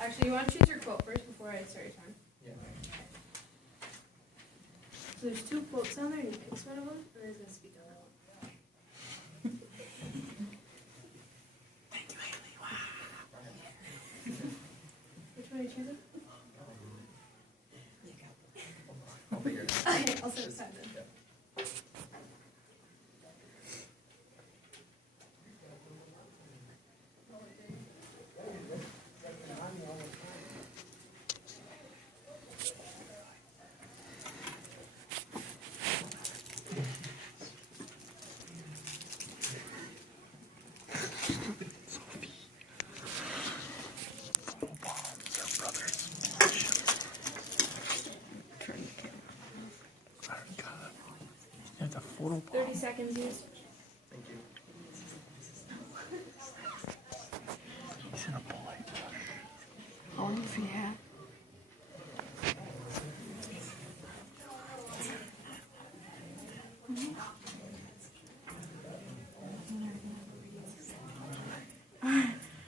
Actually, you want to choose your quote first before I start your time? Yeah. So there's 2 quotes on there, and you pick one of them, and I'm going to speak on that one. Thank you, Haley. Wow. Which one are you choosing? I'll figure it out. Okay, I'll set it aside then. It's a photo bomb. 30 seconds used. Thank you. He's in a bullet. How old does he have?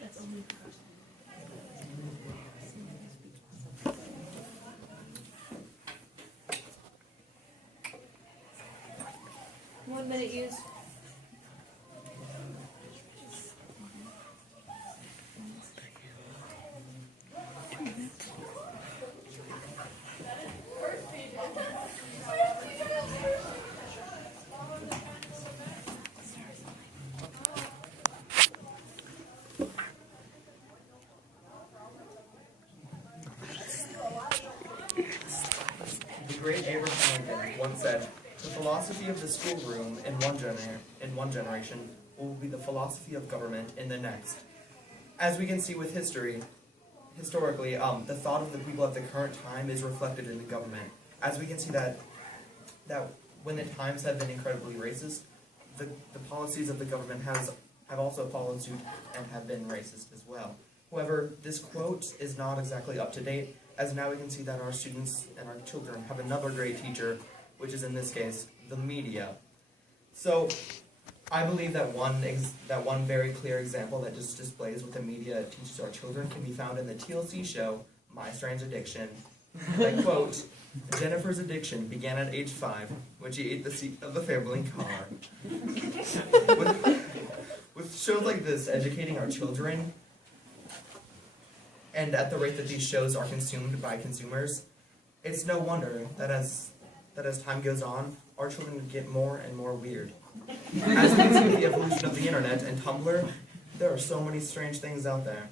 That's only 1 minute used. The great Abraham Lincoln once said, "The philosophy of the schoolroom in one generation will be the philosophy of government in the next." As we can see with historically, the thought of the people at the current time is reflected in the government. As we can see that when the times have been incredibly racist, the policies of the government have also followed suit and have been racist as well. However, this quote is not exactly up to date, as now we can see that our students and our children have another great teacher, which is in this case, the media. So, I believe that one very clear example that just displays what the media teaches our children can be found in the TLC show, My Strange Addiction. I quote, "Jennifer's addiction began at age 5, when she ate the seat of the family car." With shows like this educating our children, and at the rate that these shows are consumed by consumers, it's no wonder that as time goes on, our children get more and more weird. As we can see with the evolution of the internet and Tumblr, there are so many strange things out there.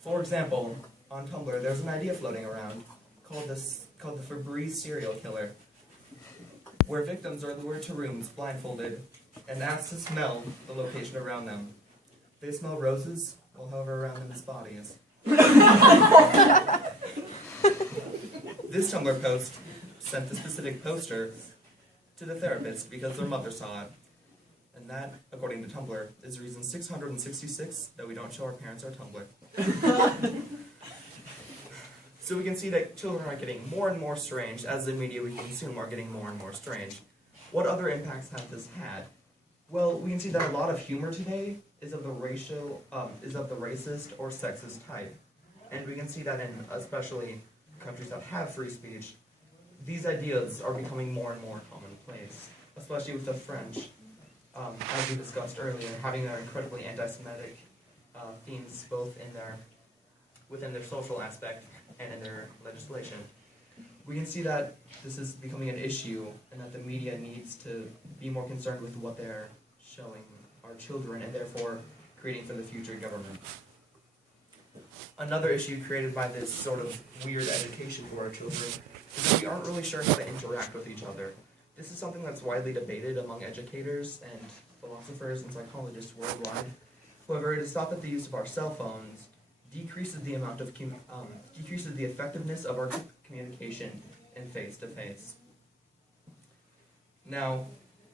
For example, on Tumblr, there's an idea floating around called the Febreze serial killer, where victims are lured to rooms blindfolded and asked to smell the location around them. They smell roses while hover around in his bodies. This Tumblr post sent the specific poster to the therapist because their mother saw it. And that, according to Tumblr, is reason 666 that we don't show our parents our Tumblr. So we can see that children are getting more and more strange as the media we consume are getting more and more strange. What other impacts have this had? Well, we can see that a lot of humor today is of the racist or sexist type. And we can see that in especially countries that have free speech, these ideas are becoming more and more commonplace, especially with the French, as we discussed earlier, having their incredibly anti-Semitic themes both within their social aspect and in their legislation. We can see that this is becoming an issue and that the media needs to be more concerned with what they're showing our children and therefore creating for the future government. Another issue created by this sort of weird education for our children is that we aren't really sure how to interact with each other. This is something that's widely debated among educators and philosophers and psychologists worldwide. However, it is thought that the use of our cell phones decreases the effectiveness of our communication in face-to-face. Now,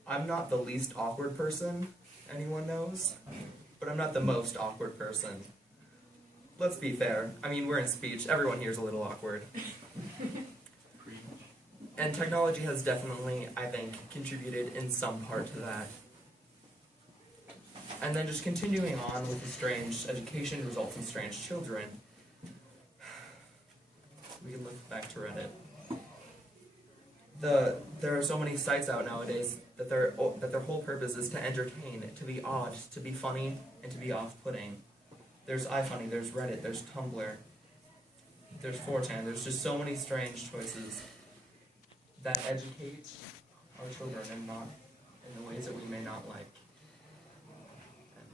I'm not the least awkward person anyone knows, but I'm not the most awkward person. Let's be fair. I mean, we're in speech. Everyone here is a little awkward. And technology has definitely, I think, contributed in some part to that. And then just continuing on with the strange education results in strange children, We can look back to Reddit. There are so many sites out nowadays that their whole purpose is to entertain, to be odd, to be funny, and to be off-putting. There's iFunny, there's Reddit, there's Tumblr, there's 4chan. There's just so many strange choices that educate our children and not in the ways that we may not like. And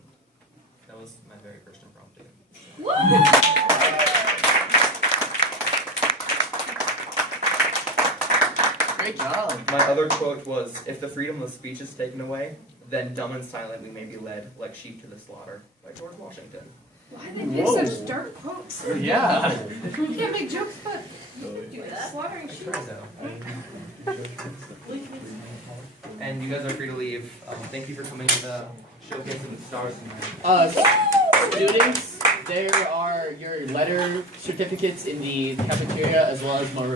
that was my very first impromptu. Great job. My other quote was, "If the freedom of speech is taken away, then dumb and silent we may be led like sheep to the slaughter," by George Washington. Why do they pick such dark quotes? Yeah. You can't make jokes, but Do that. slaughtering I sheep. tried though. And you guys are free to leave. Thank you for coming to the showcase of the stars tonight. Students, there are your letter certificates in the cafeteria as well as more